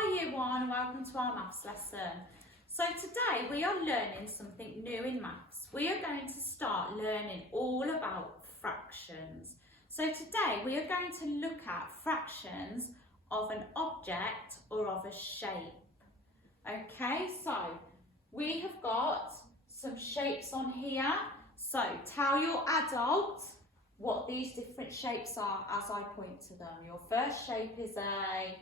Hi Year 1, welcome to our maths lesson. So today we are learning something new in maths. We are going to start learning all about fractions. So today we are going to look at fractions of an object or of a shape. Okay, so we have got some shapes on here. So tell your adult what these different shapes are as I point to them. Your first shape is a,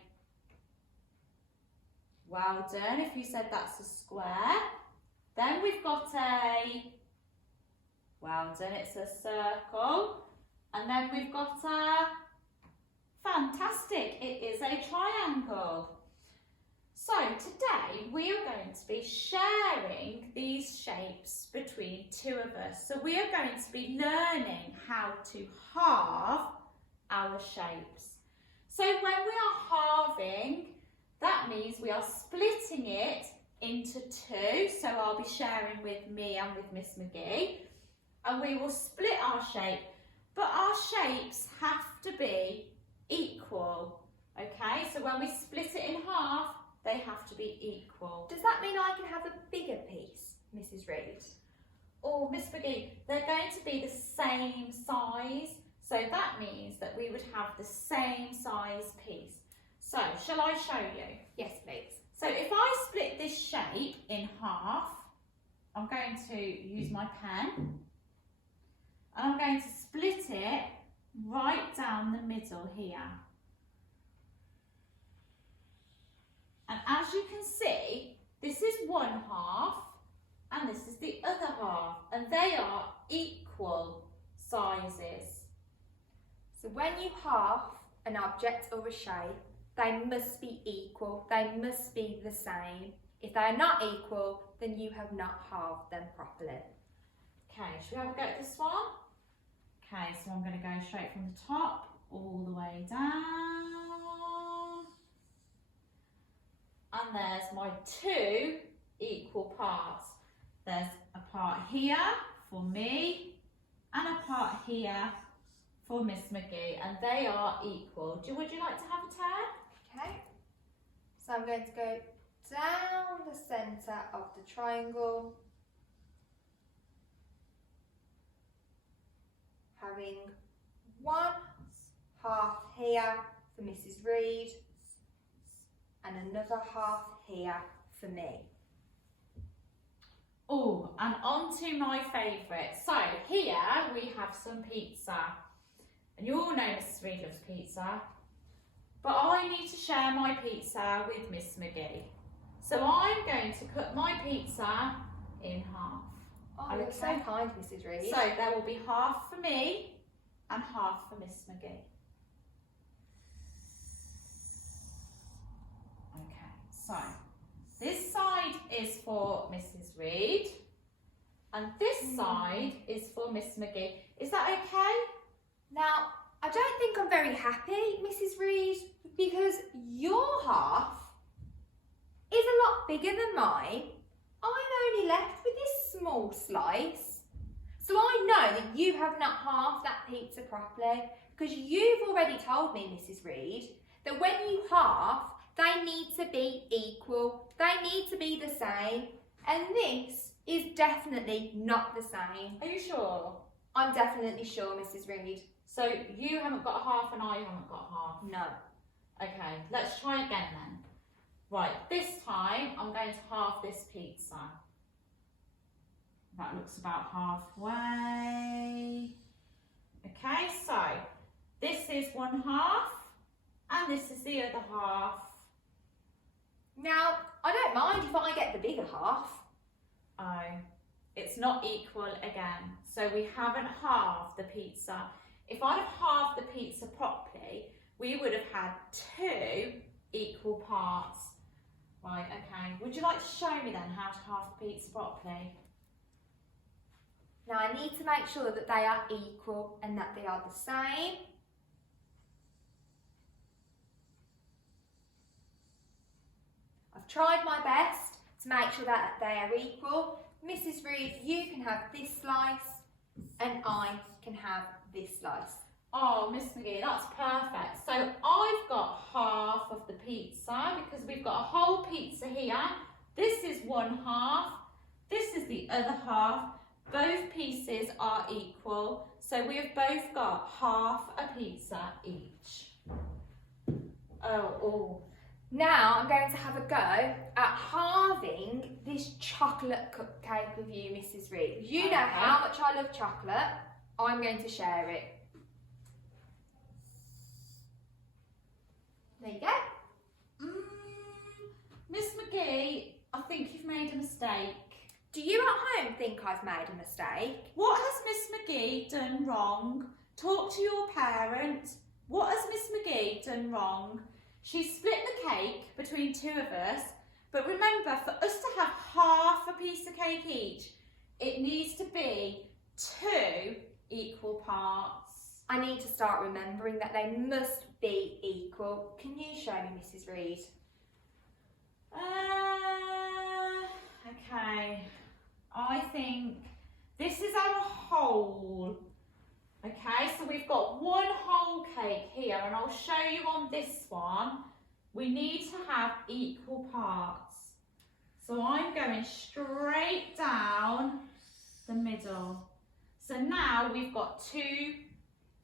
well done if you said that's a square. Then we've got a, well done, it's a circle. And then we've got a, fantastic, it is a triangle. So today we are going to be sharing these shapes between two of us. So we are going to be learning how to halve our shapes. So when we are halving, that means we are splitting it into two. So I'll be sharing with me and with Miss McGee. And we will split our shape, but our shapes have to be equal. Okay, so when we split it in half, they have to be equal. Does that mean I can have a bigger piece, Mrs. Reid? Or Miss McGee, they're going to be the same size. So that means that we would have the same size piece. So, shall I show you? Yes, please. So if I split this shape in half, I'm going to use my pen. And I'm going to split it right down the middle here. And as you can see, this is one half and this is the other half, and they are equal sizes. So when you halve an object or a shape, they must be equal, they must be the same. If they are not equal, then you have not halved them properly. Okay, should we have a go at this one? Okay, so I'm going to go straight from the top all the way down. And there's my two equal parts. There's a part here for me and a part here for Miss McGee, and they are equal. Would you like to have a turn? Okay, so I'm going to go down the centre of the triangle, having one half here for Mrs. Reid and another half here for me. Oh, and on to my favourite. So here we have some pizza. And you all know Mrs. Reid loves pizza. But I need to share my pizza with Miss McGee. So I'm going to cut my pizza in half. Oh, you're so kind, Mrs. Reid. So there will be half for me and half for Miss McGee. Okay, so this side is for Mrs. Reid and this side is for Miss McGee. Is that okay? Now, I don't think I'm very happy, Mrs. Reid, because your half is a lot bigger than mine. I'm only left with this small slice. So I know that you have not halved that pizza properly, because you've already told me, Mrs. Reid, that when you halve, they need to be equal. They need to be the same. And this is definitely not the same. Are you sure? I'm definitely sure, Mrs. Reid. So you haven't got half and I haven't got half? No. Okay, let's try again then. Right, this time I'm going to halve this pizza. That looks about halfway. Okay, so this is one half and this is the other half. Now, I don't mind if I get the bigger half. Oh, it's not equal again. So we haven't halved the pizza. If I'd have halved the pizza properly, we would have had two equal parts. Right, okay. Would you like to show me then how to halve the pizza properly? Now, I need to make sure that they are equal and that they are the same. I've tried my best to make sure that they are equal. Mrs. Reid, you can have this slice and I can have this slice. Oh, Miss McGee, that's perfect. So I've got half of the pizza because we've got a whole pizza here. This is one half, this is the other half. Both pieces are equal, so we have both got half a pizza each. Oh. Now I'm going to have a go at halving this chocolate cupcake with you, Mrs. Reed. You know how much I love chocolate. I'm going to share it. There you go. Miss McGee, I think you've made a mistake. Do you at home think I've made a mistake? What has Miss McGee done wrong? Talk to your parent. What has Miss McGee done wrong? She split the cake between two of us, but remember, for us to have half a piece of cake each, it needs to be 2 equal parts. I need to start remembering that they must be equal. Can you show me, Mrs. Reed? Okay. I think this is our whole. Okay, so we've got one whole cake here, and I'll show you on this one. We need to have equal parts. So I'm going straight down the middle. So now we've got 2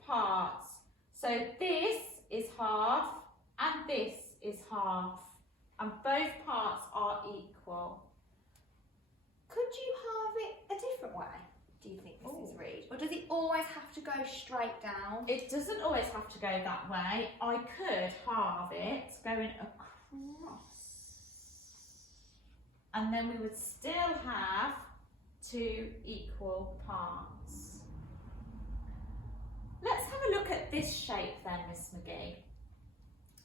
parts. So this is half and this is half. And both parts are equal. Could you halve it a different way, do you think, Mrs. Reed? Or does it always have to go straight down? It doesn't always have to go that way. I could halve it going across. And then we would still have 2 equal parts. Let's have a look at this shape then, Miss McGee.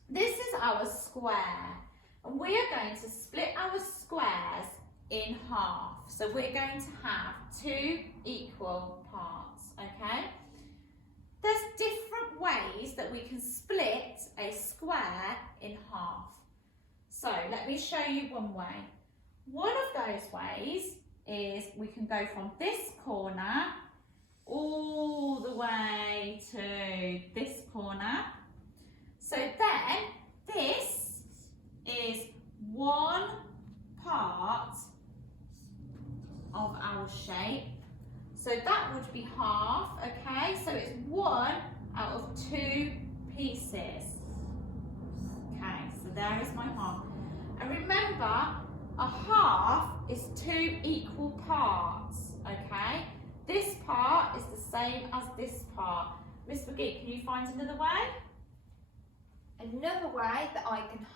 This is our square. And we are going to split our squares in half. So we're going to have 2 equal parts, okay? There's different ways that we can split a square in half. So let me show you one way. One of those ways is we can go from this corner all the way to this corner. So then this is 1 part of our shape. So that would be half, okay? So it's 1 out of 2 pieces. Okay, so there is my half. And remember, a half is 2 equal parts, okay? This part is the same as this part. Miss McGee, can you find another way? Another way that I can